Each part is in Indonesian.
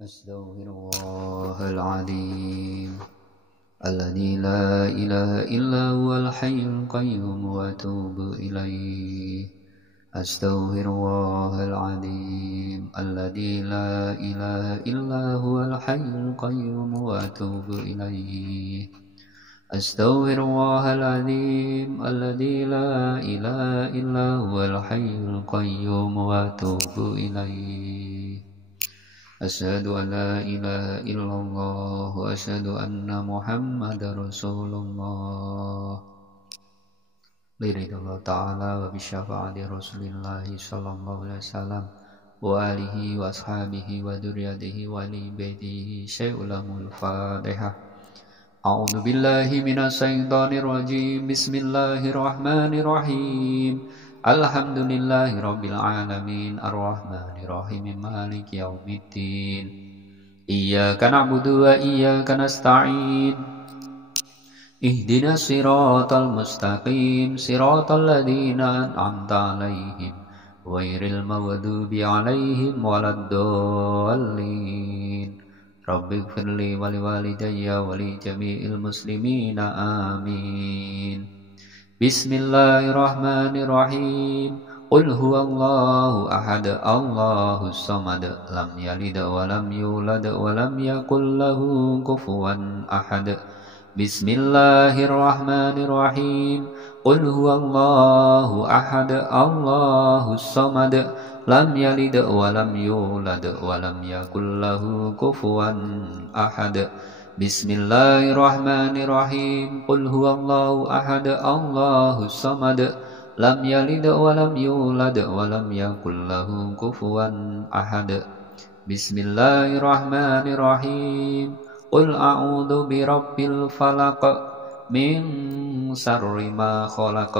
Astaghfirullahaladzim Alladzi la ilaha illa huwal hayyul qayyum wa atubu ilaih. Astaghfirullahaladzim Alladzi la ilaha illa huwal hayyul qayyum wa atubu ilaih. Astaghfirullahaladzim Alladzi la ilaha illa huwal hayyul qayyum wa atubu ilaih. Asyhadu an la ilaha illallah wa asyhadu anna Muhammadar Rasulullah. Liridallah ta'ala wa bisyafa'ati Rasulillahi sallallahu alaihi wasallam wa alihi wa ashabihi wa dzurriyyatihi wa li baitihi syai'ulamul Fatihah. A'udzu billahi minasy syaithanir rajim. Bismillahirrahmanirrahim. Alhamdulillahi rabbil alamin arrahmanir rahim maliki yaumiddin. Iyyaka na'budu wa iyyaka nasta'in. Ihdinas siratal mustaqim siratal ladzina an'amta 'alaihim ghairil maghdubi 'alaihim waladdallin. Rabbighfirli wa liwalidayya wa li jami'il muslimina amin. Bismillahirrahmanirrahim. Qul huwallahu ahad Allahus samad lam yalid wa lam yulad wa lam yakul lahu kufuwan ahad. Bismillahirrahmanirrahim. Qul huwallahu ahad Allahus samad lam yalid wa lam yulad wa lam yakul lahu kufuwan ahad. Bismillahirrahmanirrahim. Qul huwallahu ahad Allahus samad lam yalid wa lam yulad wa lam yakul lahu kufuwan ahad. Bismillahirrahmanirrahim. Qul a'udzu birabbil falaq min syarri ma khalaq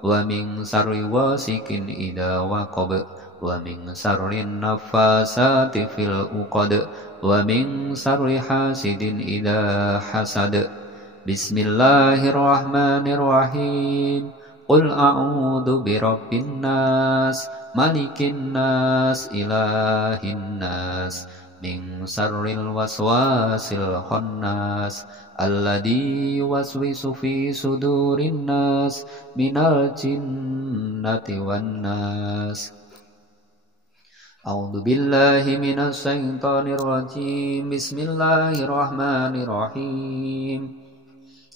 wa min syarri wasikin idza waqab wa min syarri naffasati fil 'uqad wa min syarri hasidin idza hasad. Bismillahirrahmanirrahim. Qul a'udzu birabbin nas malikin nas ilahin nas min syarril waswasil khannas alladzi yuwaswisu fi sudurin nas minal jinnati wan nas. A'udzu billahi minasy syaithanir rajim. Bismillahirrahmanirrahim.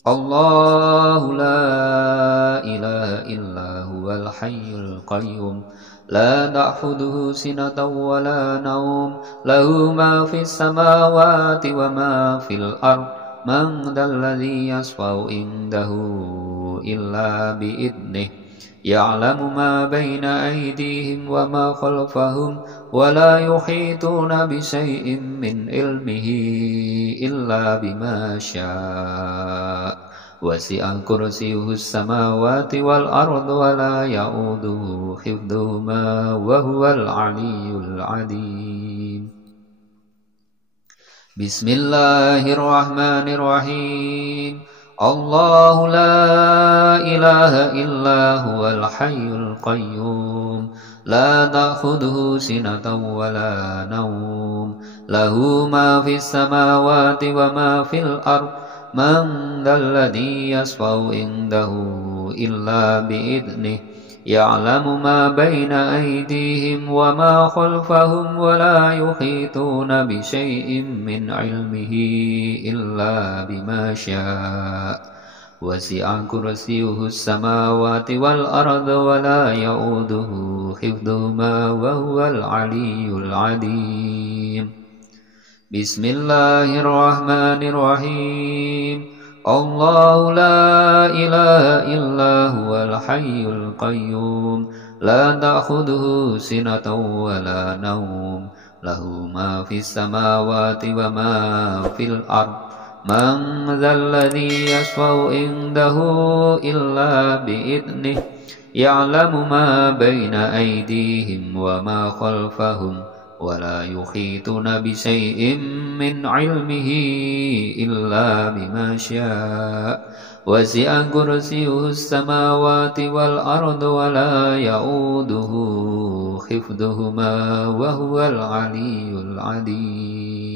Allahu la ilaha illa huwal hayyul qayyum la ta'khudhuhu sinatun wa la nawm lahu ma fis samawati wa ma fil ard man dzalladzi yashfa'u indahu illa bi idnihi ya'lamu ma baina aydihim wa ma khalfahum wa la yuhituna bi syai'in min ilmihi illa bima syaa. Wasi'a kursiyyuhus samawati wal arda wa la ya'uduhu hifdhuhuma wa huwal 'aliyyul 'azim. Bismillahirrahmanirrahim. Allahu la ilaha illa huwal hayyul qayyum la ta'khudhuhu sinatun wa la nawm lahu ma fis samawati wa ma fil ard man dzalladzi yashfa'u indahu illa bi idnihi ya'lamu ma baina aydihim wa ma khalfahum wa la yuhituna bi syai'in min 'ilmihi illa bima syaa. Wasi'a kursiyyuhus samawati wal arda wa la ya'uduhu hifdhuhuma wa huwal 'aliyyul 'azim. Bismillahirrahmanirrahim. Allahu la ilaha illa huwal hayyul qayyum la ta'khudhuhu sinatun wa la nawm lahu ma fis samawati wa ma fil ard man dzalladzi yashfa'u indahu illa bi idnihi ya'lamu ma baina aydihim wa ma khalfahum ولا يحيطون بشيء من علمه إلا بما شاء وسع كرسيه السماوات والأرض ولا يؤوده حفظهما وهو العلي العظيم.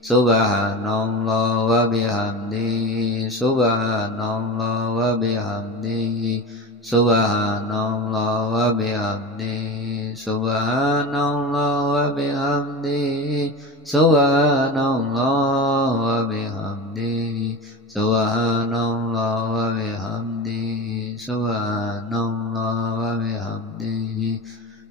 Subhanallah wa bihamdihi Subhanallah wa bihamdihi Subhanallah wa bihamdihi Subhanallah wa bihamdihi Subhanallah wa bihamdihi Subhanallah wa bihamdihi Subhanallah wa bihamdihi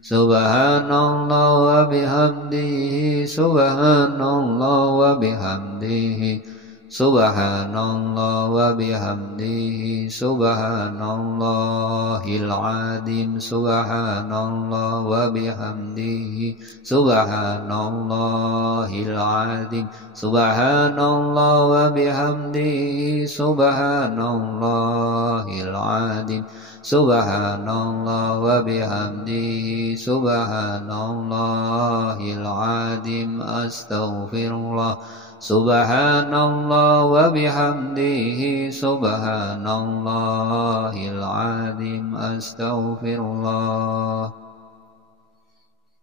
Subhanallah wa bihamdihi Subhanallah wa bihamdihi Subhanallah wa bihamdihi Subhanallahil azim Subhanallah wa bihamdihi Subhanallahil azim Subhanallah wa bihamdihi Subhanallahil azim Subhanallah wa bihamdihi Subhanallahil azim Astaghfirullah Subhanallah wa bihamdihi Subhanallahil azim Astaghfirullah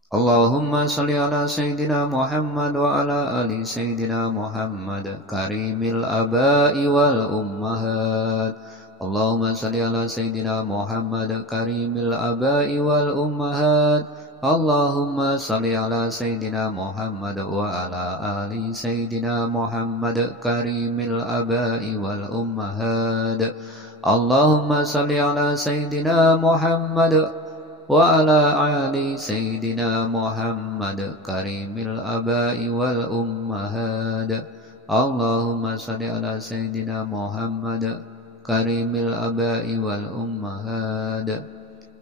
Allahumma salli ala Sayyidina Muhammad wa ala ali Sayyidina Muhammad Karimil abai wal ummahat Allahumma salli ala Sayyidina Muhammad Karimil abai wal ummahat Allahumma salli ala Sayyidina Muhammad wa ala ali Sayyidina Muhammad Karimil abai wal ummahat Allahumma salli ala Sayyidina Muhammad wa ala ali Sayyidina Muhammad Karimil abai wal ummahat Allahumma salli ala Sayyidina Muhammad Karimil abai wal ummahat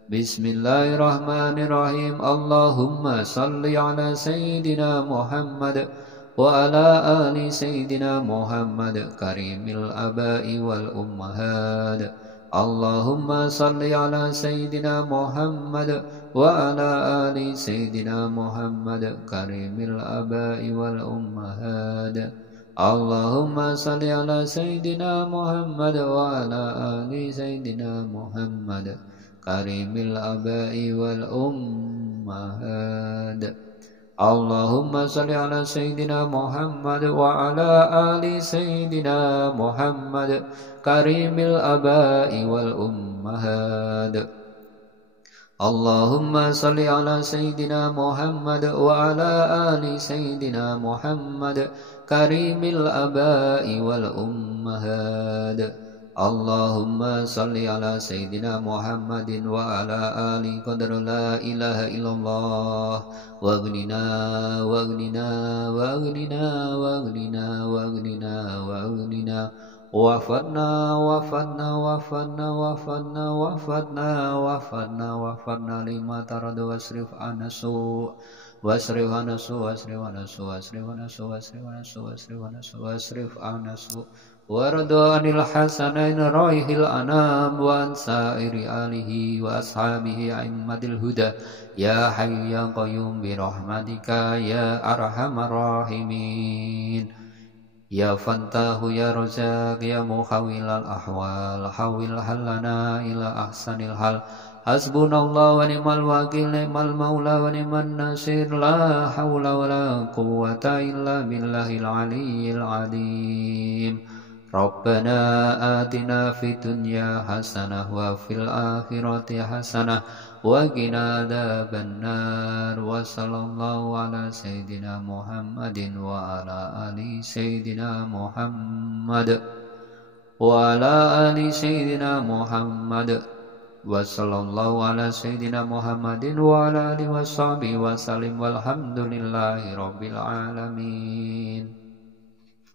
Bismillahirrahmanirrahim Allahumma salli ala Sayyidina Muhammad wa ala ali Sayyidina Muhammad Karimil abai wal ummahat Allahumma salli ala Sayyidina Muhammad wa ala ali Sayyidina Muhammad Karimil abai wal ummahat Allahumma salli ala Sayyidina Muhammad wa ala ali Sayyidina Muhammad Karimil abai wal ummahat Allahumma salli ala Sayyidina Muhammad wa ala ali Sayyidina Muhammad Karimil abai wal ummahat Allahumma salli ala Sayyidina Muhammad wa ala ali Sayyidina Muhammad Karimil abai wal ummahat Allahumma salli ala Sayyidina Muhammadin wa ala ali qadra la ilaha illallah Waghnina waghnina waghnina waghnina waghnina waghnina Wafadna wafadna wafadna wafadna wafadna wafadna wafadna lima taradu wasrif anasu wasrif anasu wasrif anasu wasrif anasu wasrif anasu wasrif anasu wasrif anasu waradu anil hasanain raihil anam wa ansairi alihi wa ashabihi a'immatil huda ya hayyu ya qayyum bi rahmatika ya arhamar rahimin Ya Fantahu ya Razak ya Mukhawilal ahwal hawil halana ila ahsanil hal Hasbunallah wa ni'mal wakil ni'mal maula wa ni'man nasir la hawla wa la quwwata illa billahil aliyyil adim Rabbana atina fid dunya hasanah wa fil akhirati hasanah wa qina adzabannar wa sallallahu ala Sayyidina Muhammadin wa ala ali Sayyidina Muhammad wa ala ali Sayyidina Muhammad wa sallallahu ala Sayyidina Muhammadin wa ala alihi wa sahbihi wa sallim walhamdulillahi rabbil alamin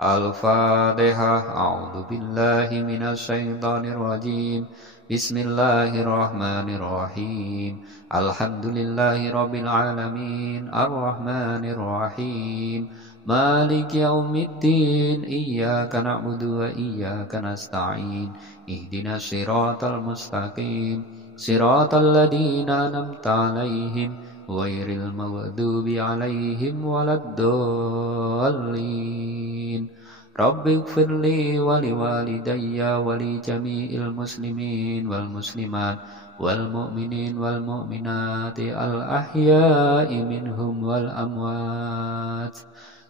Al-Fatihah A'udzu billahi minasy syaithanir rajim Bismillahirrahmanirrahim Alhamdulillahi rabbil alamin Ar-Rahmanir Rahim Maliki yaumiddin Iyyaka na'budu wa iyyaka nasta'in Ihdinas siratal mustaqim Siratal ladzina an'amta 'alaihim ghairil maghdubi 'alaihim waladdallin Rabbighfirli wa liwalidayya wa li jami'il muslimin wal muslimat wal mu'minin wal mu'minati al ahya'i minhum wal amwat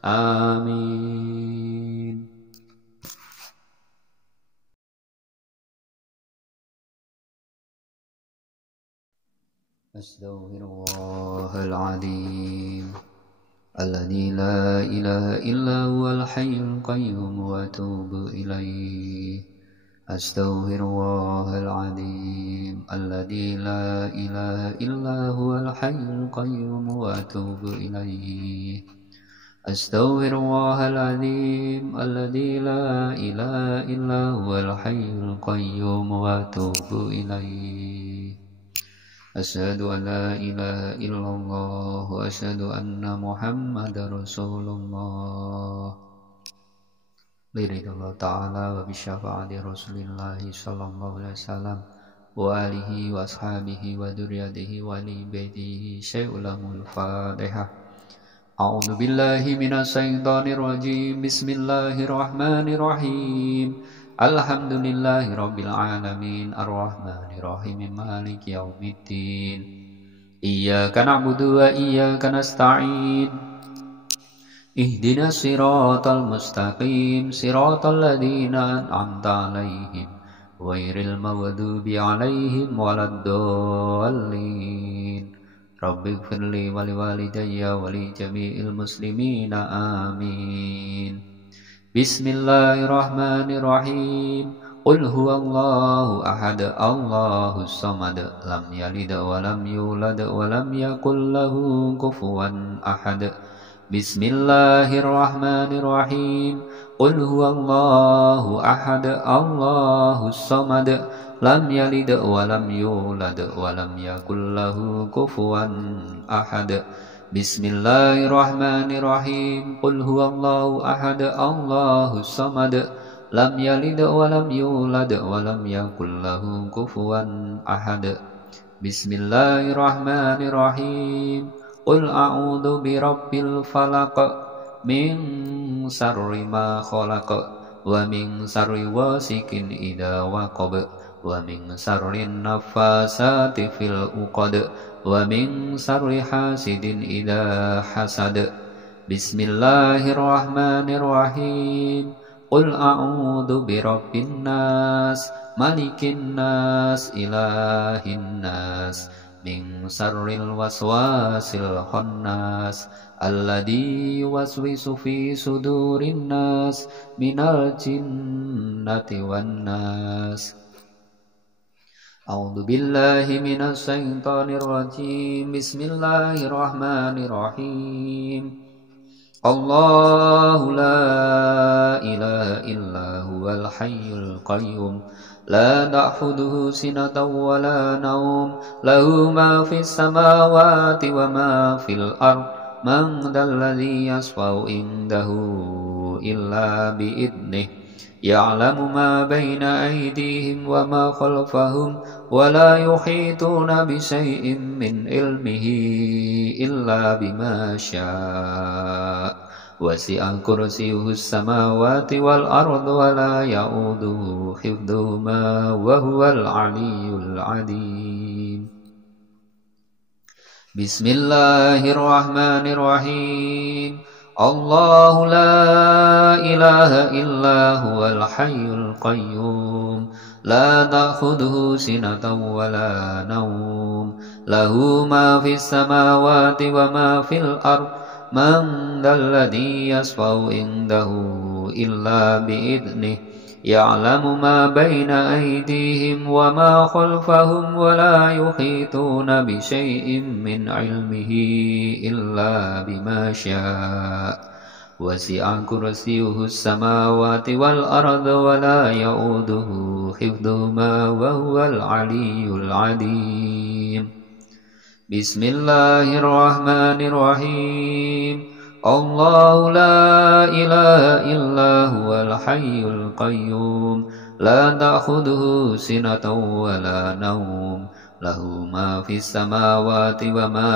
آمين. أستغفر الله العظيم الذي لا إله إلا هو الحي القيوم وأتوب إليه. أستغفر الله العظيم الذي لا إله إلا هو الحي القيوم وأتوب إليه. أستغفر الله العظيم الذي لا إله إلا هو الحي القيوم وأتوب إليه. أشهد أن لا إله إلا الله وأشهد أن محمد رسول الله. لرضا الله تعالى وبشفاعة رسول الله صلى الله عليه وسلم وآله وأصحابه وذريته وآل بيته شيء له الفاتحة. أعوذ بالله من الشيطان الرجيم. بسم الله الرحمن الرحيم. الحمد لله رب العالمين الرحمن الرحيم مالك يوم الدين. إياك نعبد وإياك نستعين. اهدنا الصراط المستقيم صراط الذين أنعمت عليهم غير المغضوب عليهم ولا الضالين. رب اغفر لي ولوالدي ولجميع المسلمين آمين. بسم الله الرحمن الرحيم. قل هو الله أحد الله الصمد لم يلد ولم يولد ولم يكن له كفوا أحد. بسم الله الرحمن الرحيم. قل هو الله أحد الله الصمد لم يلد ولم يولد ولم يكن له كفوا أحد. بسم الله الرحمن الرحيم. قل هو الله أحد الله الصمد لم يلد ولم يولد ولم يكن له كفوا أحد. بسم الله الرحمن الرحيم. قل أعوذ برب الفلق من شر ما خلق ومن شر غاسق إذا وقب ومن شر النفاثات في العقد ومن شر حاسد إذا حسد. بسم الله الرحمن الرحيم. قل أعوذ برب الناس ملك الناس إله الناس من شر الوسواس الخناس الذي يوسوس في صدور الناس من الجنة والناس. أعوذ بالله من الشيطان الرجيم. بسم الله الرحمن الرحيم. الله لا إله إلا هو الحي القيوم لا تأخذه سنة ولا نوم له ما في السماوات وما في الأرض من ذا الذي يشفع عنده إلا بإذنه يعلم ما بين أيديهم وما خلفهم ولا يحيطون بشيء من علمه إلا بما شاء وسع كرسيه السماوات والأرض ولا يؤوده حفظهما وهو العلي العظيم. بسم الله الرحمن الرحيم. الله لا إله إلا هو الحي القيوم لا تأخذه سنة ولا نوم له ما في السماوات وما في الأرض من ذا الذي يشفع عنده إلا بإذنه يعلم ما بين أيديهم وما خلفهم ولا يحيطون بشيء من علمه إلا بما شاء وسع كرسيه السماوات والأرض ولا يؤوده حفظهما وهو العلي العظيم. بسم الله الرحمن الرحيم. الله لا إله إلا هو الحي القيوم لا تأخذه سنة ولا نوم له ما في السماوات وما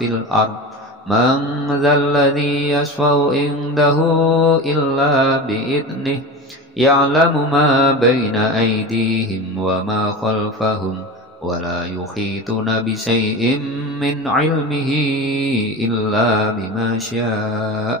في الأرض من ذا الذي يشفع عنده إلا بإذنه يعلم ما بين أيديهم وما خلفهم ولا يحيطون بشيء من علمه إلا بما شاء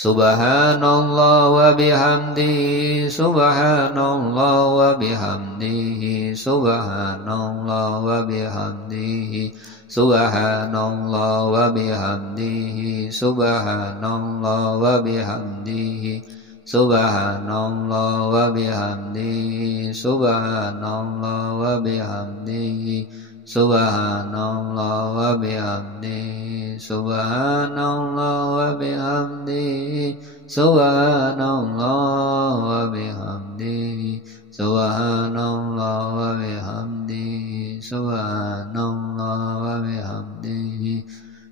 Subhanallah wa bihamdihi, subhanallah wa bihamdihi, subhanallah wa bihamdihi, subhanallah wa bihamdihi, subhanallah wa bihamdihi, subhanallah wa bihamdihi, subhanallah wa bihamdihi, subhanallah wa bihamdihi, subhanallah wa bihamdihi, subhanallah wa bihamdihi, subhanallah wa bihamdihi, subhanallah wa bihamdihi,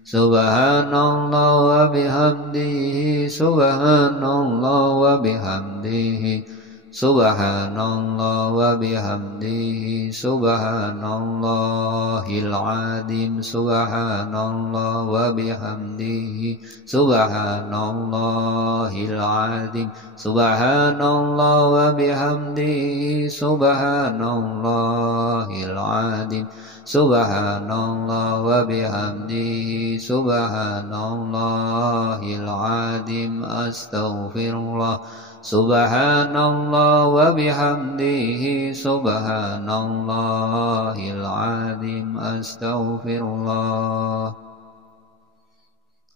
subhanallah wa bihamdihi, subhanallah wa bihamdihi, subhanallah wa bihamdihi, subhanallahil azim, subhanallah wa bihamdihi, subhanallahil azim, subhanallah wa bihamdihi, subhanallahil azim, subhanallah wa bihamdihi, subhanallahil azim, astaghfirullah. Subhanallah wa bihamdihi, subhanallahil azim, astaghfirullah.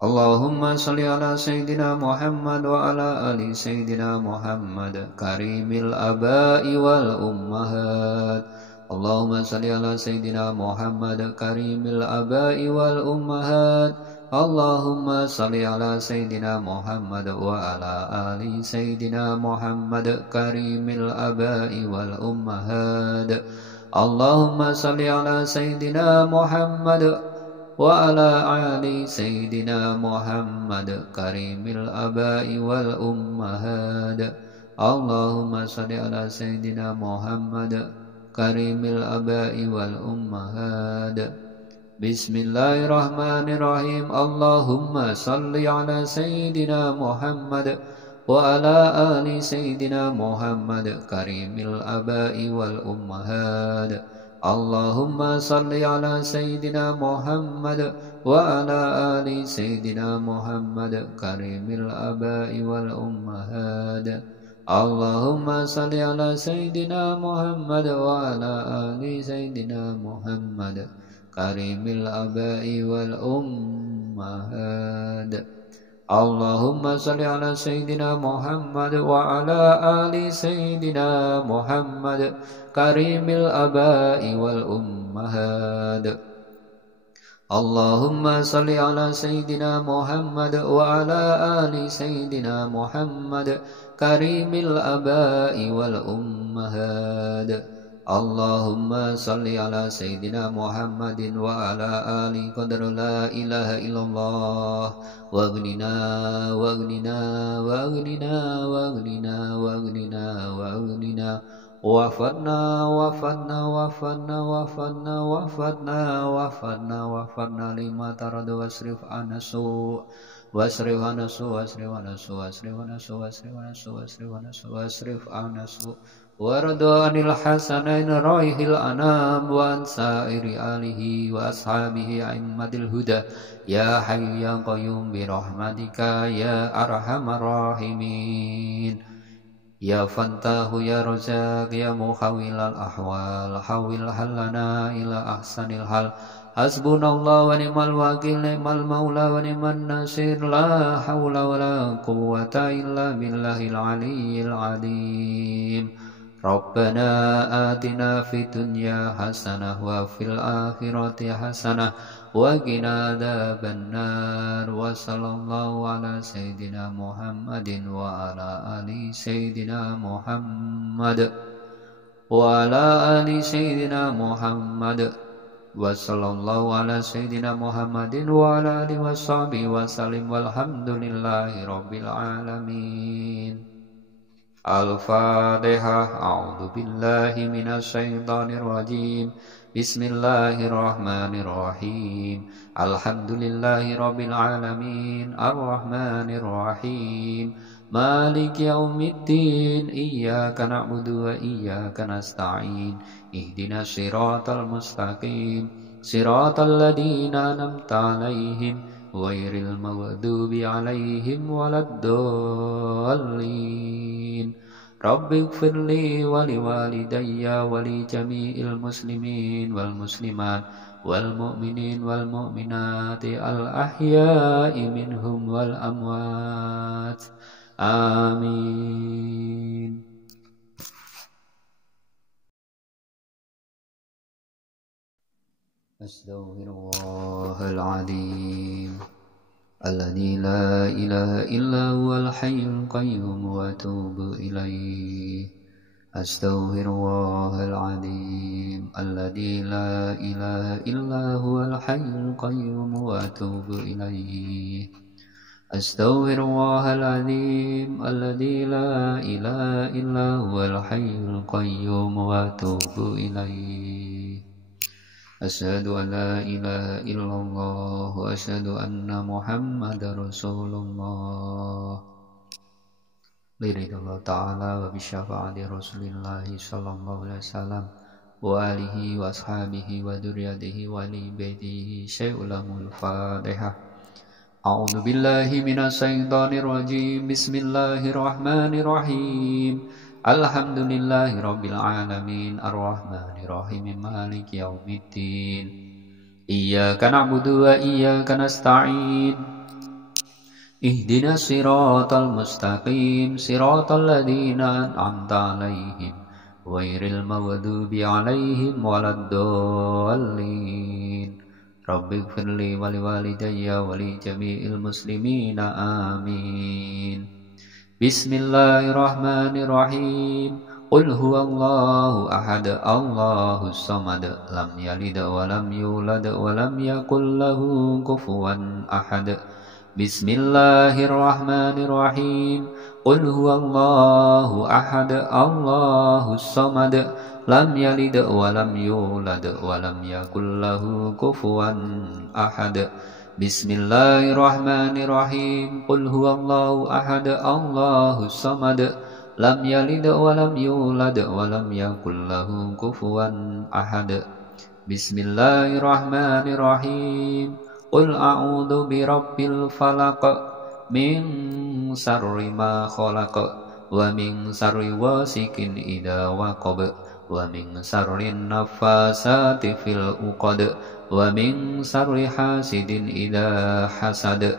Allahumma salli ala Sayyidina Muhammad wa ala ali Sayyidina Muhammad karimil abai wal ummahat. Allahumma salli ala Sayyidina Muhammad karimil abai wal ummahat. Allahumma salli ala Sayyidina Muhammad wa ala ali Sayyidina Muhammad karimil abai wal ummahat. Allahumma salli ala Sayyidina Muhammad wa ala ali Sayyidina Muhammad karimil abai wal ummahat. Allahumma salli ala Sayyidina Muhammad karimil abai wal ummahat. Bismillahirrahmanirrahim. Allahumma salli ala Sayyidina Muhammad wa ala ali Sayyidina Muhammad karimil abai wal ummahat. Allahumma salli ala Sayyidina Muhammad wa ala ali Sayyidina Muhammad karimil abai wal ummahat. Allahumma salli ala Sayyidina Muhammad wa ala ali Sayyidina Muhammad karimil abai wal ummahat. Allahumma salli ala Sayyidina Muhammad wa ala ali Sayyidina Muhammad karimil abai wal ummahat. Allahumma salli ala Sayyidina Muhammad wa ala ali Sayyidina Muhammad karimil abai wal ummahat. Allahumma salli ala Sayyidina Muhammadin wa ala ali qadar la ilaha illallah waghnina waghnina waghnina waghnina waghnina waghnina wafadna wafadna wafadna wafadna wafadna wafadna wafadna lima taradu wasrif anasu wasrif anasu wasrif anasu wasrif anasu wasrif anasu wasrif anasu wasrif anasu waradu anil hasanain raihil anam wa ansairi alihi wa ashabihi a'immatil huda ya hayyu ya qayyum bi rahmatika ya arhamar rahimin ya fantahu ya razaq ya muhawwilal ahwal hawil halana ila ahsanil hal hasbunallahu wa ni'mal wakil ni'mal maula wa ni'man nasir la hawla wa la quwwata illa billahil aliyyil azim. Rabbana atina fid dunya hasanah wa fil akhirati hasanah wa qina adzabannar wa sallallahu ala Sayyidina Muhammadin wa ala ali Sayyidina Muhammad wa ala ali Sayyidina Muhammad wa sallallahu ala Sayyidina Muhammadin wa ala alihi wa sahbihi wa sallim walhamdulillahi rabbil alamin. Al-Fatihah. A'udzu billahi minasy syaithanir rajim. Bismillahirrahmanirrahim. Alhamdulillahi rabbil alamin. Ar-Rahmanir Rahim. Maliki yaumiddin. Iyyaka na'budu wa iyyaka nasta'in. Ihdinas siratal mustaqim. Siratal ladzina an'amta 'alaihim غير المغضوب عليهم ولا الضالين رب اغفر لي ولوالدي ولجميع المسلمين والمسلمات والمؤمنين والمؤمنات الأحياء منهم والأموات آمين. أستغفر الله العظيم الذي لا إله إلا هو الحي القيوم وأتوب إليه. أستغفر الله العظيم الذي لا إله إلا هو الحي القيوم وأتوب إليه. أستغفر الله العظيم الذي لا إله إلا هو الحي القيوم وأتوب إليه. أشهد أن لا إله إلا الله وأشهد أن محمد رسول الله لرضا الله تعالى وبشفاعة رسول الله صلى الله عليه وسلم وآله وأصحابه وذريته وآل بيته شيء له الفاتحة. أعوذ بالله من الشيطان الرجيم بسم الله الرحمن الرحيم الحمد لله رب العالمين الرحمن الرحيم مالك يوم الدين إياك نعبد وإياك نستعين اهدنا الصراط المستقيم صراط الذين أنعمت عليهم غير المغضوب عليهم ولا الضالين رب اغفر لي ولوالدي ولجميع المسلمين آمين. بسم الله الرحمن الرحيم قل هو الله أحد الله الصمد لم يلد ولم يولد ولم يكن له كفوا أحد. بسم الله الرحمن الرحيم قل هو الله أحد الله الصمد لم يلد ولم يولد ولم يكن له كفوا أحد. بسم الله الرحمن الرحيم قل هو الله أحد الله الصمد لم يلد ولم يولد ولم يكن له كفوا أحد. بسم الله الرحمن الرحيم قل أعوذ برب الفلق من شر ما خلق ومن شر غاسق إذا وقب ومن شر النفاثات في العقد ومن شر حاسد إذا حسد.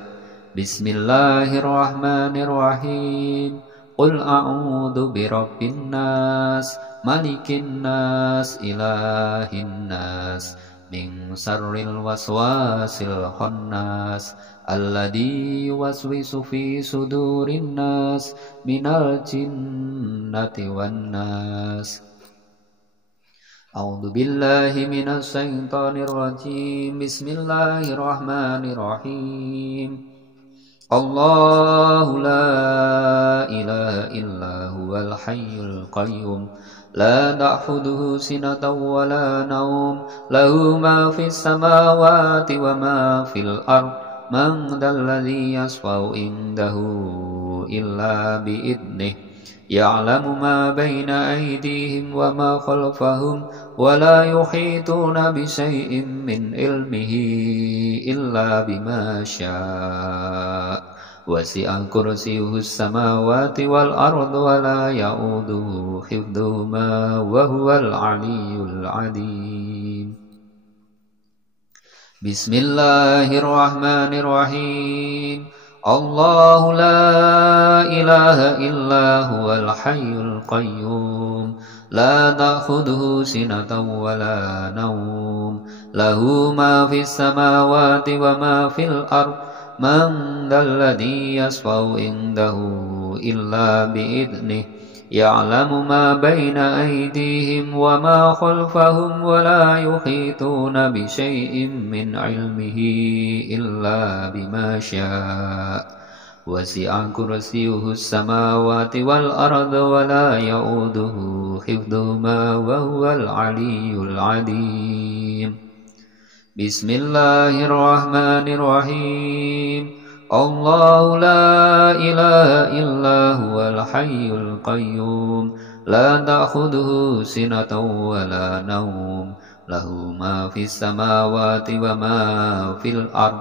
بسم الله الرحمن الرحيم قل أعوذ برب الناس ملك الناس إله الناس من شر الوسواس الخناس الذي يوسوس في صدور الناس من الجنة والناس. أعوذ بالله من الشيطان الرجيم بسم الله الرحمن الرحيم الله لا إله إلا هو الحي القيوم لا تأخذه سنة ولا نوم له ما في السماوات وما في الأرض من ذا الذي يشفع عنده إلا بإذنه يعلم ما بين أيديهم وما خلفهم ولا يحيطون بشيء من علمه إلا بما شاء وسع كرسيه السماوات والأرض ولا يؤوده حفظهما وهو العلي العظيم. بسم الله الرحمن الرحيم الله لا إله إلا هو الحي القيوم لا تأخذه سنة ولا نوم له ما في السماوات وما في الأرض من ذا الذي يشفع عنده إلا بإذنه يعلم ما بين أيديهم وما خلفهم ولا يحيطون بشيء من علمه إلا بما شاء وسع كرسيه السماوات والأرض ولا يؤوده حفظهما وهو العلي العظيم. بسم الله الرحمن الرحيم الله لا إله إلا هو الحي القيوم لا تأخذه سنة ولا نوم له ما في السماوات وما في الأرض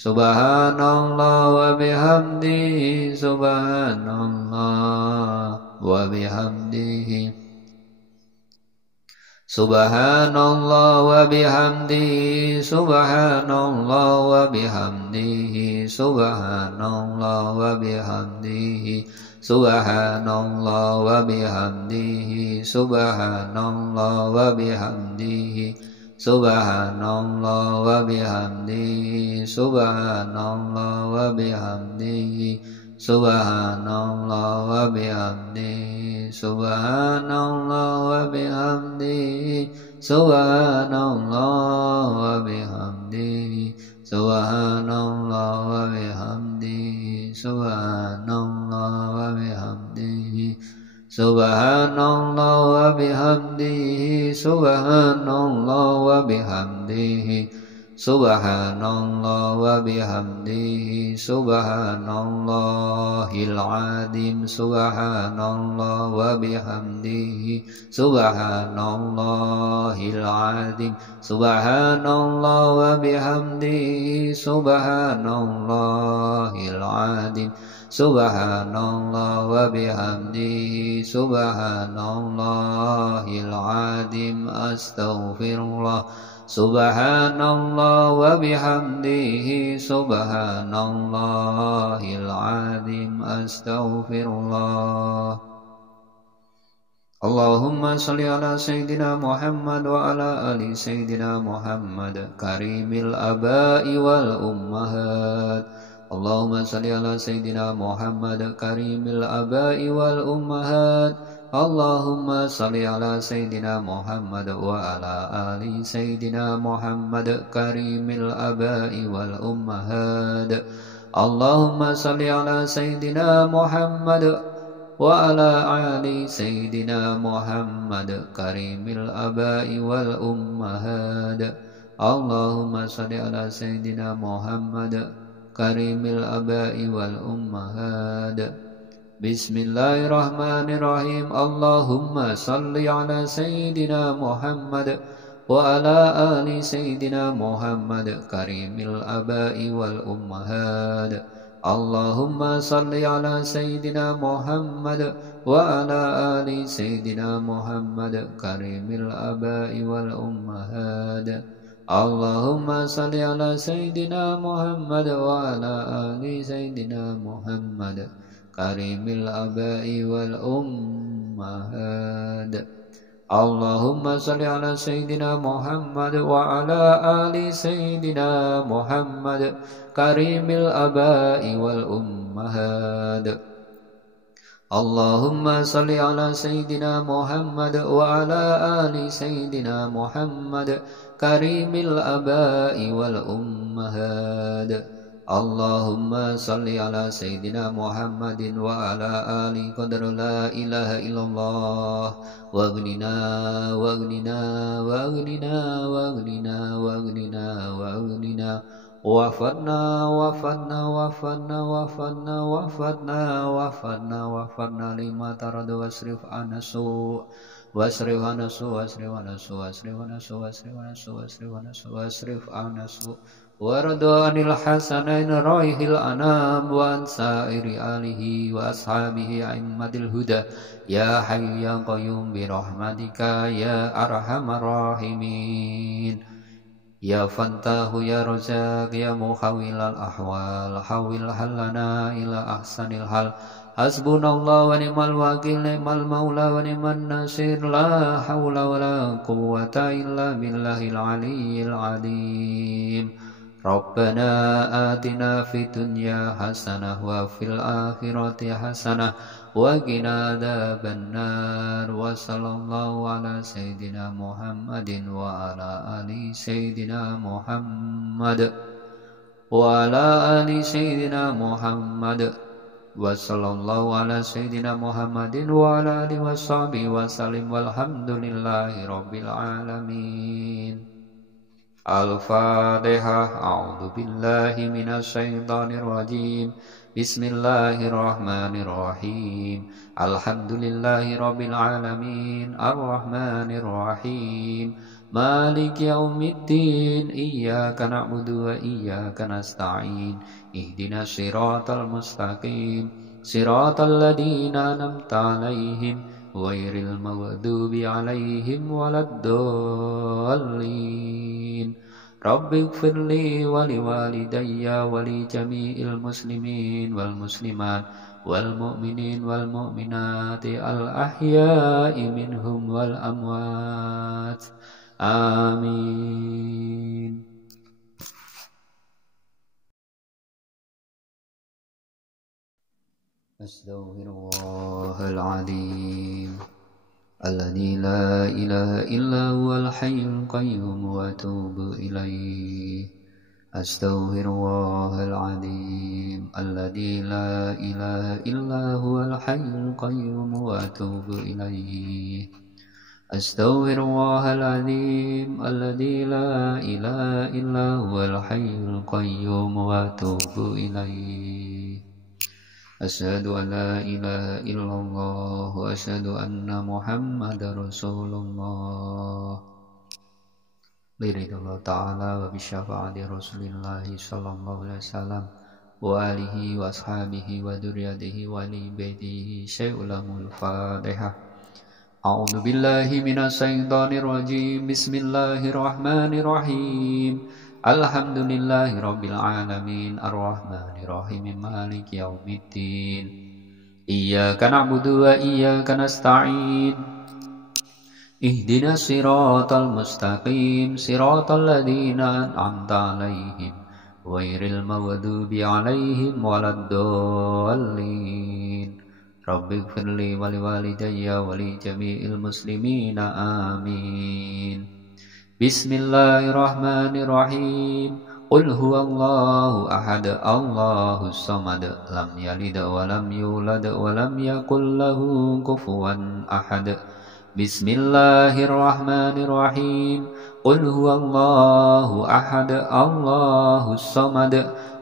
Subhanallah wa bihamdihi, subhanallah wa bihamdihi, subhanallah wa bihamdihi, subhanallah wa bihamdihi, subhanallah wa bihamdihi, subhanallah wa bihamdihi, subhanallah wa bihamdihi, subhanallah wa bihamdihi, subhanallah wa bihamdihi, subhanallah wa bihamdihi, subhanallah wa bihamdihi, subhanallah wa bihamdihi, subhanallah wa bihamdihi, subhanallah wa bihamdihi, subhanallah wa bihamdihi, subhanallah wa bihamdihi, subhanallah wa bihamdihi, subhanallahil azim, subhanallah wa bihamdihi, subhanallahil azim, subhanallah wa bihamdihi, subhanallahil azim, subhanallah wa bihamdihi, subhanallahil azim, astaghfirullah, subhanallah wa bihamdihi, subhanallahil azim, astaghfirullah. Allahumma salli ala Sayyidina Muhammad wa ala ali Sayyidina Muhammad karimil abai wal ummahat. Allahumma salli ala Sayyidina Muhammad karimil abai wal ummahat. Allahumma salli ala Sayyidina Muhammad wa ala ali Sayyidina Muhammad karimil abai wal ummahat. Allahumma salli ala Sayyidina Muhammad wa ala ali Sayyidina Muhammad karimil abai wal ummahat. Allahumma salli ala Sayyidina Muhammad karimil abai wal ummahat. Bismillahirrahmanirrahim. Allahumma salli ala Sayyidina Muhammad wa ala ali Sayyidina Muhammad karimil abai wal ummahat. Allahumma salli ala Sayyidina Muhammad wa ala ali Sayyidina Muhammad karimil abai wal ummahat. Allahumma salli ala Sayyidina Muhammad wa ala ali Sayyidina Muhammad karimil abai wal ummahat. Allahumma salli ala Sayyidina Muhammad wa ala ali Sayyidina Muhammad karimil abai wal ummahat. Allahumma salli ala Sayyidina Muhammad wa ala ali Sayyidina Muhammad karimil abai wal ummahat. Allahumma salli ala Sayyidina Muhammadin wa ala ali qadar la ilaha illallah wa aghnina wa aghnina wa aghnina wa aghnina wa aghnina wa aghnina wafadna wafadna wafadna wafadna wafadna wafadna wafadna lima tarad wasrif anasu wasrif anasu wasrif anasu wasrif anasu wasrif anasu wasrif anasu wasrif anasu waradu anil hasanain raihil anam wa ansairi alihi wa ashabihi a'immatil huda ya hayyu ya qayyum bi rahmatika ya arhamar rahimin ya fantahu ya razaq ya muhawwilal ahwal hawil halana ila ahsanil hal hasbunallah wa ni'mal wakil ni'mal maula wa ni'man nasir la hawla wa la quwwata illa billahil aliyyil azim. Rabbana atina fid dunya hasanah wa fil akhirati hasanah wa qina adzabannar wa sallallahu ala Sayyidina Muhammadin wa ala ali Sayyidina Muhammad wa ala ali Sayyidina Muhammad wa sallallahu ala Sayyidina Muhammadin wa ala alihi wa sahbihi wa sallim walhamdulillahi rabbil alamin. Al-Fatihah. A'udzu billahi minasy syaithanir rajim. Bismillahirrahmanirrahim. Alhamdulillahi rabbil alamin. Arrahmanir rahim. مالك يوم الدين إياك نعبد وإياك نستعين اهدنا الصراط المستقيم صراط الذين أنعمت عليهم غير المغضوب عليهم ولا الضالين رب اغفر لي ولوالدي ولجميع المسلمين والمسلمات والمؤمنين والمؤمنات الأحياء منهم والأموات آمين. أستغفر الله العظيم الذي لا إله إلا هو الحي القيوم وأتوب إليه. أستغفر الله العظيم الذي لا إله إلا هو الحي القيوم وأتوب إليه. أستغفر الله العظيم الذي لا إله إلا هو الحي القيوم وأتوب إليه. أشهد أن لا إله إلا الله وأشهد أن محمد رسول الله برضا الله تعالى وبشفاعة رسول الله صلى الله عليه وسلم وآله وأصحابه وذريته وآل بيته شيء له الفاتحة. أعوذ بالله من الشيطان الرجيم بسم الله الرحمن الرحيم الحمد لله رب العالمين الرحمن الرحيم مالك يوم الدين إياك نعبد وإياك نستعين اهدنا الصراط المستقيم صراط الذين أنعمت عليهم غير المغضوب عليهم ولا الضالين رب اغفر لي ولوالدي ولجميع المسلمين آمين. بسم الله الرحمن الرحيم قل هو الله أحد الله الصمد لم يلد ولم يولد ولم يكن له كفوا أحد. بسم الله الرحمن الرحيم قل هو الله أحد الله الصمد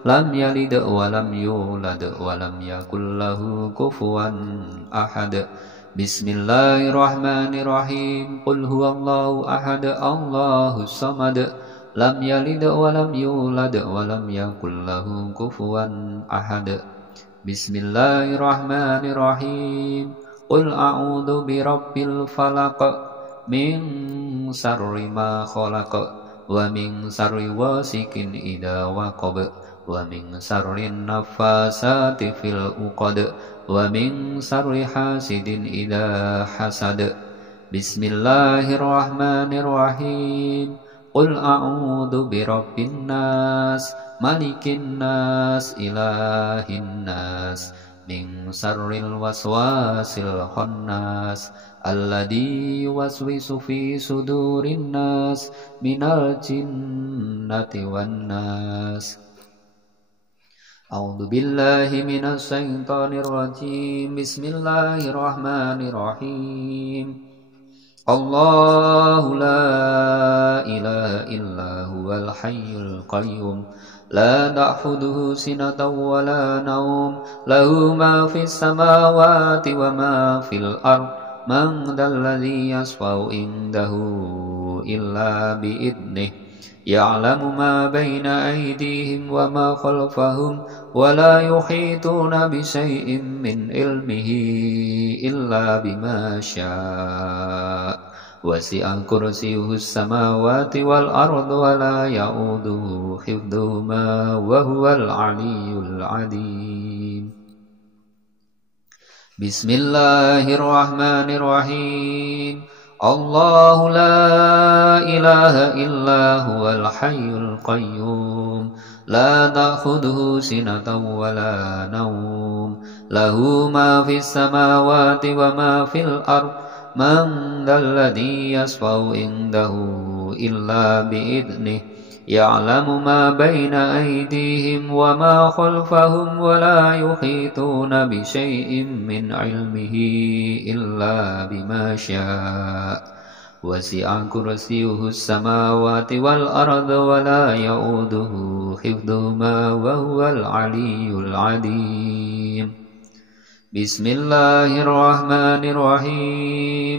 لم يلد ولم يولد ولم يكن له كفوا أحد. بسم الله الرحمن الرحيم قل هو الله أحد الله الصمد لم يلد ولم يولد ولم يكن له كفوا أحد. بسم الله الرحمن الرحيم قل أعوذ برب الفلق من شر ما خلق ومن شر غاسق إذا وقب ومن شر النفاثات في العقد ومن شر حاسد إذا حسد. بسم الله الرحمن الرحيم قل أعوذ برب الناس ملك الناس إله الناس من شر الوسواس الخناس الذي يوسوس في صدور الناس من الجنة والناس. أعوذ بالله من الشيطان الرجيم بسم الله الرحمن الرحيم الله لا إله إلا هو الحي القيوم لا تأخذه سنة ولا نوم له ما في السماوات وما في الأرض من ذا الذي يشفع عنده إلا بإذنه يعلم ما بين أيديهم وما خلفهم ولا يحيطون بشيء من علمه إلا بما شاء وسع كرسيه السماوات والأرض ولا يؤوده حفظهما وهو العلي العظيم. بسم الله الرحمن الرحيم الله لا إله إلا هو الحي القيوم لا تأخذه سنة ولا نوم له ما في السماوات وما في الأرض من ذا الذي يشفع عنده إلا بإذنه يعلم ما بين أيديهم وما خلفهم ولا يحيطون بشيء من علمه إلا بما شاء وسع كرسيه السماوات والأرض ولا يؤوده حفظهما وهو العلي العظيم. بسم الله الرحمن الرحيم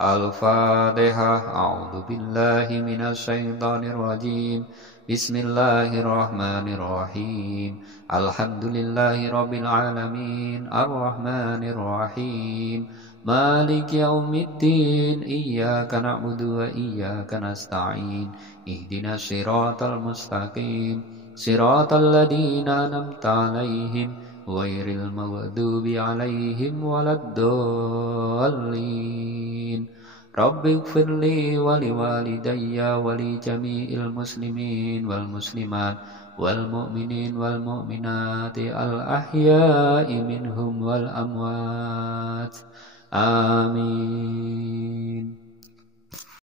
Al-Fatihah. A'udzu billahi minasyaitonir rajim. Bismillahirrahmanirrahim. Alhamdulillahi rabbil alamin. Ar-Rahmanir Rahim. Maliki yaumiddin. Iyyaka na'budu wa iyyaka nasta'in. Ihdinas siratal mustaqim. Siratal ladzina an'amta 'alaihim ghairil maghdubi 'alaihim waladdallin. Rabbighfirli wa liwalidayya wa li jami'il muslimin wal muslimat wal mu'minin wal mu'minati al ahya'i minhum wal amwat. Amin.